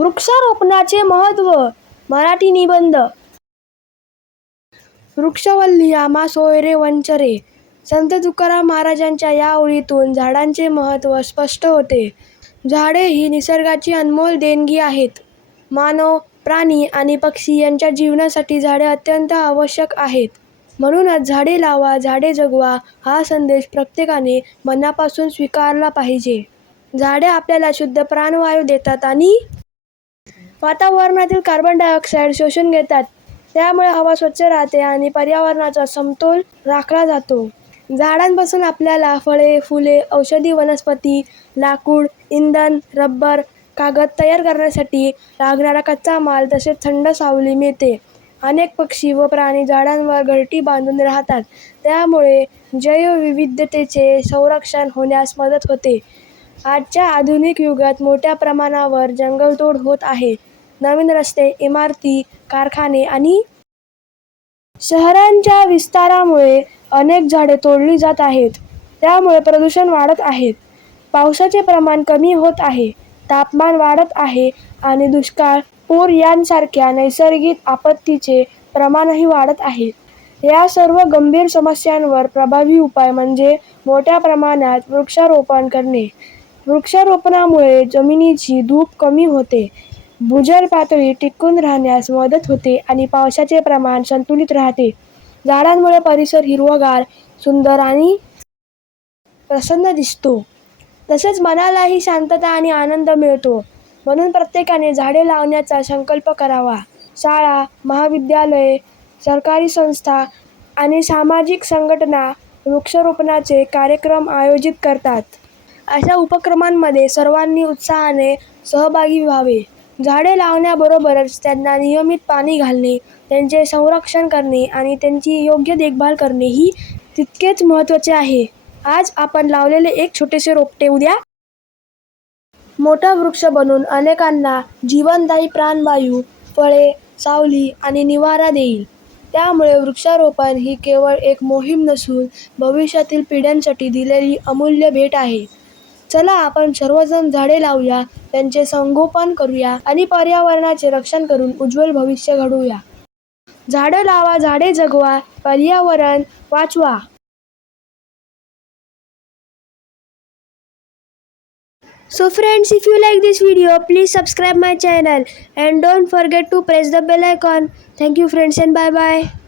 वृक्षारोपणाचे महत्त्व. मराठी निबंध. वृक्षवल्ली आम्हा सोयरे वंचरे. संत तुकाराम महाराजांच्या या ओळीतून झाडांचे महत्त्व स्पष्ट होते. झाडे ही निसर्गाची अनमोल देणगी आहेत. मानव, प्राणी आणि पक्षी यांच्या जीवनासाठी झाडे अत्यंत आवश्यक आहेत. म्हणूनच झाडे लावा, झाडे जगवा हा संदेश प्रत्येकाने मनापासून स्वीकारला पाहिजे. झाडे आपल्याला शुद्ध प्राणवायू देतात आणि वातावरणातील कार्बन डायऑक्साईड शोषून घेतात. त्यामुळे हवा स्वच्छ राहते आणि पर्यावरणाचा समतोल राखला जातो. झाडांपासून आपल्याला फळे, फुले, औषधी वनस्पती, लाकूड, इंधन, रबर, कागद तयार करण्यासाठी लागणारा कच्चा माल तसेच थंड सावली मिळते. अनेक पक्षी व प्राणी झाडांवर घरटी बांधून राहतात. त्यामुळे जैवविविधतेचे संरक्षण होण्यास मदत होते. आजच्या आधुनिक युगात मोठ्या प्रमाणावर जंगलतोड होत आहे. नवीन रस्ते, इमारती, कारखाने आणि शहरांच्या विस्तारामुळे अनेक झाडे तोडली जात आहेत. त्यामुळे प्रदूषण वाढत आहे. पावसाचे प्रमाण कमी होत आहे. तापमान वाढत आहे आणि दुष्काळ, पूर यांसारख्या नैसर्गिक आपत्तीचे प्रमाणही वाढत आहे. या सर्व गंभीर समस्यांवर प्रभावी उपाय म्हणजे मोठ्या प्रमाणात वृक्षारोपण करणे. वृक्षारोपणामुळे जमिनीची धूप कमी होते, भूजल पातळी टिकून राहण्यास मदत होते आणि पावसाचे प्रमाण संतुलित राहते. झाडांमुळे परिसर हिरवागार, सुंदर आणि प्रसन्न दिसतो. तसेच मनालाही शांतता आणि आनंद मिळतो. म्हणून प्रत्येकाने झाडे लावण्याचा संकल्प करावा. शाळा, महाविद्यालये, सरकारी संस्था आणि सामाजिक संघटना वृक्षारोपणाचे कार्यक्रम आयोजित करतात. अशा उपक्रमांमध्ये सर्वांनी उत्साहाने सहभागी व्हावे. झाडे लावण्याबरोबरच त्यांना नियमित पाणी घालणे, त्यांचे संरक्षण करणे आणि त्यांची योग्य देखभाल करणे ही तितकेच महत्त्वाचे आहे. आज आपण लावलेले एक छोटेसे रोपटे उद्या मोठा वृक्ष बनून अनेकांना जीवनदायी प्राणवायू, फळे, सावली आणि निवारा देईल. त्यामुळे वृक्षारोपण ही केवळ एक मोहीम नसून भविष्यातील पिढ्यांसाठी दिलेली अमूल्य भेट आहे. चला आपण सर्वजण झाडे लावूया, त्यांचे संगोपन करूया आणि पर्यावरणाचे रक्षण करून उज्ज्वल भविष्य घडवूया. झाडं लावा, झाडे जगवा, पर्यावरण वाचवा. So friends, if you like this video, please subscribe my channel and don't forget to press the bell icon. Thank you friends and bye bye.